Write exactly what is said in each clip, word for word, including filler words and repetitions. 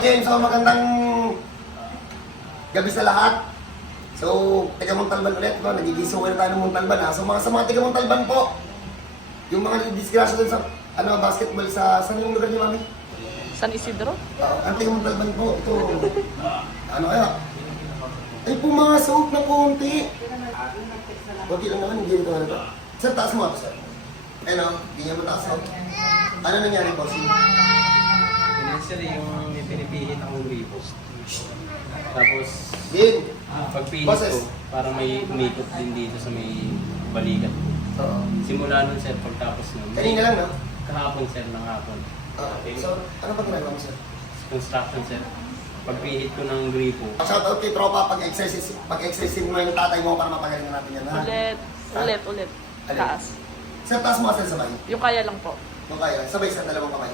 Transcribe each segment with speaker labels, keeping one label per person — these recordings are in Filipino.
Speaker 1: Okay, so magandang gabi sa lahat. So, taga Montalban ulit, no? Nagigisawin na tayo ng Montalban, ha? So, mga sa mga taga Montalban po, yung mga disgrasya dun sa ano, basketball sa, saan yung lugar niyo, mami?
Speaker 2: San Isidro?
Speaker 1: Uh, ang taga Montalban po, ito, ano kaya? Ay, pumasok na konti. Konti lang naman, hindi rin ko ano. Sir, taas mo ako, sir. Ano, hindi niya mataas ako. Ano nangyari, boss?
Speaker 3: Ganyan sir, yung may pinipihit akong gripo. Tapos,
Speaker 1: Din.
Speaker 3: pagpihit
Speaker 1: Boses.
Speaker 3: ko, parang may umikot din dito sa may balikat.
Speaker 1: Oo.
Speaker 3: Simula nun sir, pagtapos nun.
Speaker 1: Kanina lang, no?
Speaker 3: Kahapon sir, ng hapon.
Speaker 1: Oo. So, ano pa ginagawa mo, sir?
Speaker 3: Construction sir. Pagpihit ko ng gripo,
Speaker 1: Shout out kay tropa, pag-exercise, pag-exercise mo yung tatay mo para mapagaling natin yan, ha?
Speaker 2: Ulit, ulit, ulit.
Speaker 1: Alin?
Speaker 2: Taas.
Speaker 1: Sir, taas mo ka, sir, sabay.
Speaker 2: Yung kaya lang po.
Speaker 1: Kung kaya, sabay sa dalawang kamay.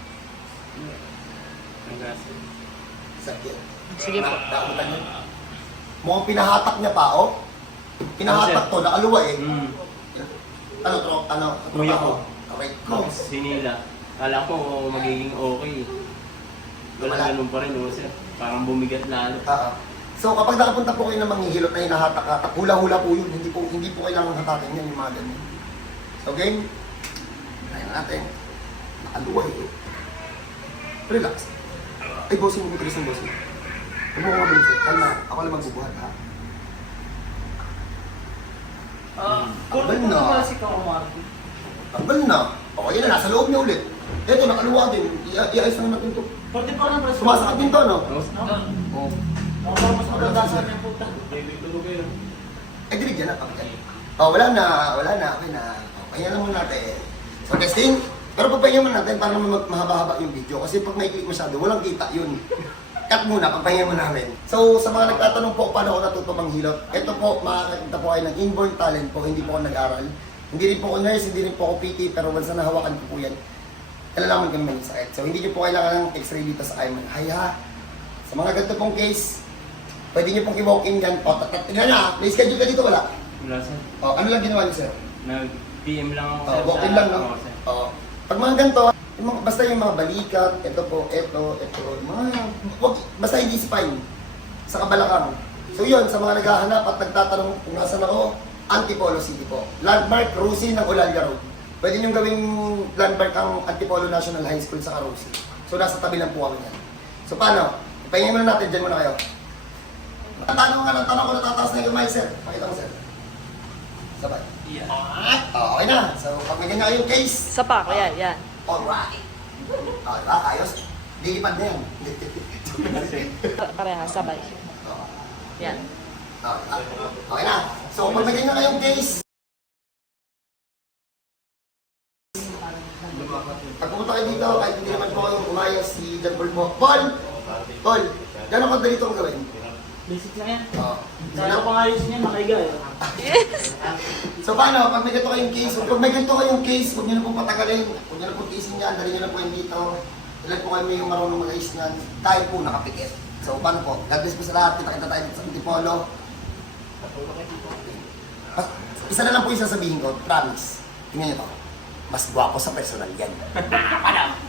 Speaker 3: ang gas.
Speaker 1: Sakit.
Speaker 2: Sige po.
Speaker 1: Nakakutan yun. Mukhang pinahatak niya pa, oh. Pinahatak to, nakaluwa eh.
Speaker 3: Hmm.
Speaker 1: Ano, tro, ano,
Speaker 3: Kuya ko.
Speaker 1: Okay,
Speaker 3: Tapos sinila. Kala ko magiging okay. Wala
Speaker 1: Wala.
Speaker 3: ganun pa rin oh sir. Parang bumigat lalo.
Speaker 1: Oo. So kapag nakapunta po kayo ng manghihilot na hinahatak-hatak, hula-hula po yun. Hindi po, hindi po kailangan hatakin yan yung mga ganyan. So game, kaya natin. Nakaluwa eh. Relax. Ay, bossing mo, Chris ng bossing. Huwag mo kumabilis eh. Kalma, ako lang magbubuhat ha.
Speaker 4: Ah,
Speaker 1: Abal
Speaker 4: kung
Speaker 1: na.
Speaker 4: ano si Kaumarte?
Speaker 1: Tanggal na. O yan na, nasa loob niya ulit. Eto, nakaluwa din. I- i-ayos lang natin to.
Speaker 4: Pwede pa lang preso.
Speaker 1: Sumasakit din to, no?
Speaker 3: Tapos,
Speaker 1: Oo.
Speaker 4: Ako pa mas magagasan yung puta.
Speaker 1: Eh, dinig yan na. Okay. Oh, wala na. Wala na. Okay na. Okay, yan lang muna natin. So, testing. Pero pagpahinga muna natin para mag mahaba-haba yung video. Kasi pag may click masyado, walang kita yun. Cut muna, pagpahinga muna namin. So, sa mga nagtatanong po paano ako natuto manghilot, ito po, makakita po kayo ng inborn talent po. Hindi po ako nag-aral. Hindi rin po ako nurse, hindi rin po ako P T, pero once na nahawakan ko po yan, kalalaman ko naman yung sakit. So, hindi niyo po kailangan ng x-ray dito sa I M A N. Hay ha! Sa mga ganito pong case, pwede niyo pong i-walk in yan. O, tingnan na, may schedule ka dito, wala?
Speaker 3: wala sir.
Speaker 1: O, ano lang ginawa niyo, sir?
Speaker 3: Nag-P M lang ako
Speaker 1: O,
Speaker 3: sir.
Speaker 1: walk in
Speaker 3: sa-
Speaker 1: lang, no?
Speaker 3: Oo, sir.
Speaker 1: O, pag mga ganito, yung mga, basta yung mga balikat, ito po, ito, ito, mga, wag, basta hindi spine, sa kabalakang. So yun, sa mga naghahanap at nagtatanong kung nasan ako, Antipolo City po. Landmark, Rosie ng Olalia Road. Pwede nyo gawing landmark ang Antipolo National High School sa Rosie. So nasa tabi lang po kami yan. So paano? Ipahingin muna natin, dyan muna kayo. Tanong nga ng tanong ko, natataas na yung kamay, sir. Pakita mo, sir. Sabay.
Speaker 3: Yeah.
Speaker 1: Oh, okay na. So pag may ganyan kayong case,
Speaker 2: Isa pa, kaya, yan.
Speaker 1: alright. Oh, diba? Ayos. Lilipad na yan.
Speaker 2: Pareha, sabay.
Speaker 1: Oh,
Speaker 2: Yan.
Speaker 1: oh, diba? Okay na. So pag may ganyan kayong case, pag pumunta kayo dito, kahit hindi naman po kayong umayos si John Paul po. Paul! Paul! Gano'n ka dito ang gawin?
Speaker 4: Basic lang yan.
Speaker 1: Oh.
Speaker 4: Sana ko ayos niya, makaiga eh.
Speaker 2: Yes!
Speaker 1: So paano, pag may ganito kayong case, pag may ganito kayong case, huwag nyo na pong patagalin, huwag nyo na pong tiisin yan, dali nyo na po yan dito. Ilan po kayo may marunong mag-ayos niyan, tayo po nakapikit. So paano po, God bless po sa lahat, kita-kita tayo sa Antipolo. Mas, isa na lang po yung sasabihin ko, promise. Tingnan nyo to, mas gwapo sa personal yan. Paano?